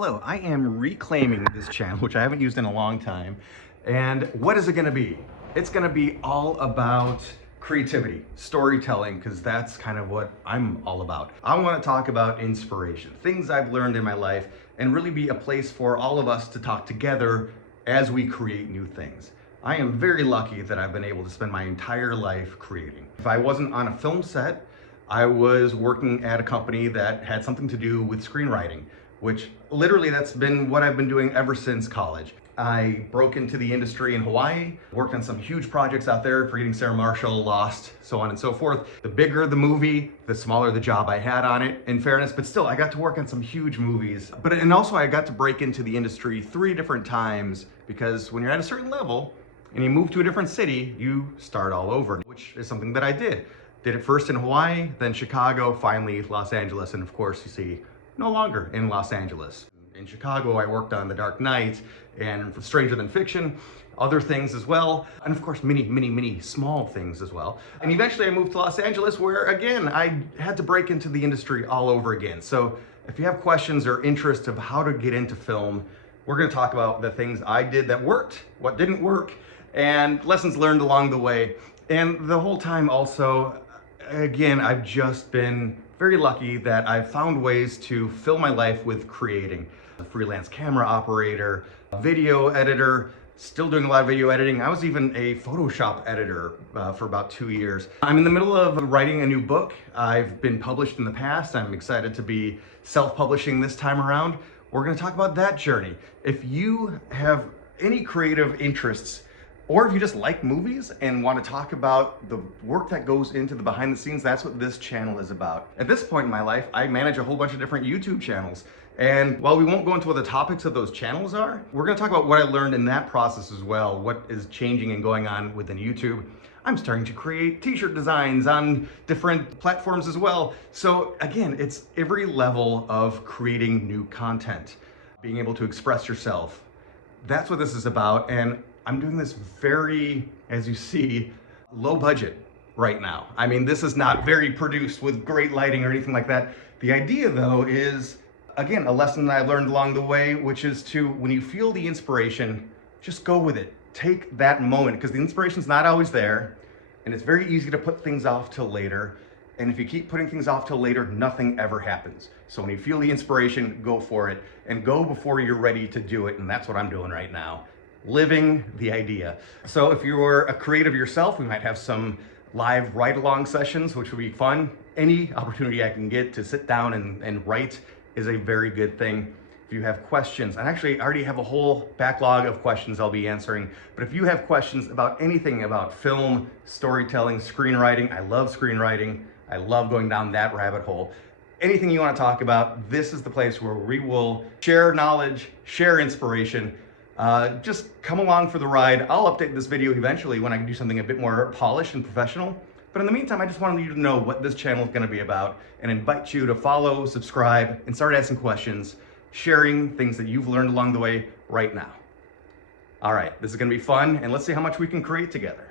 Hello, I am reclaiming this channel, which I haven't used in a long time. And what is it gonna be? It's gonna be all about creativity, storytelling, because that's kind of what I'm all about. I wanna talk about inspiration, things I've learned in my life, and really be a place for all of us to talk together as we create new things. I am very lucky that I've been able to spend my entire life creating. If I wasn't on a film set, I was working at a company that had something to do with screenwriting, which literally that's been what I've been doing ever since college. I broke into the industry in Hawaii, worked on some huge projects out there, Forgetting Sarah Marshall, Lost, so on and so forth. The bigger the movie, the smaller the job I had on it, in fairness, but still I got to work on some huge movies. And also I got to break into the industry 3 different times, because when you're at a certain level and you move to a different city, you start all over, which is something that I did. Did it first in Hawaii, then Chicago, finally Los Angeles, and of course you see, no longer in Los Angeles. In Chicago, I worked on The Dark Knight and Stranger Than Fiction, other things as well, and of course many small things as well. And eventually I moved to Los Angeles, where again, I had to break into the industry all over again. So if you have questions or interest of how to get into film, we're gonna talk about the things I did that worked, what didn't work, and lessons learned along the way. And the whole time also, again, I've just been very lucky that I've found ways to fill my life with creating. A freelance camera operator, a video editor, still doing a lot of video editing. I was even a Photoshop editor for about 2 years. I'm in the middle of writing a new book. I've been published in the past. I'm excited to be self-publishing this time around. We're gonna talk about that journey. If you have any creative interests, or if you just like movies and want to talk about the work that goes into the behind the scenes, that's what this channel is about. At this point in my life, I manage a whole bunch of different YouTube channels. And while we won't go into what the topics of those channels are, we're gonna talk about what I learned in that process as well, what is changing and going on within YouTube. I'm starting to create t-shirt designs on different platforms as well. So again, it's every level of creating new content, being able to express yourself. That's what this is about. And I'm doing this very, as you see, low budget right now. I mean, this is not very produced with great lighting or anything like that. The idea though is, again, a lesson that I learned along the way, which is to, when you feel the inspiration, just go with it. Take that moment, because the inspiration's not always there, and it's very easy to put things off till later. And if you keep putting things off till later, nothing ever happens. So when you feel the inspiration, go for it, and go before you're ready to do it. And that's what I'm doing right now. Living the idea. So if you're a creative yourself, we might have some live write-along sessions, which would be fun. Any opportunity I can get to sit down and write is a very good thing. If you have questions, and actually I already have a whole backlog of questions I'll be answering, but if you have questions about anything about film, storytelling, screenwriting, I love screenwriting, I love going down that rabbit hole. Anything you want to talk about, this is the place where we will share knowledge, share inspiration. Just come along for the ride. I'll update this video eventually when I can do something a bit more polished and professional. But in the meantime, I just wanted you to know what this channel is going to be about and invite you to follow, subscribe, and start asking questions, sharing things that you've learned along the way right now. All right, this is going to be fun, and let's see how much we can create together.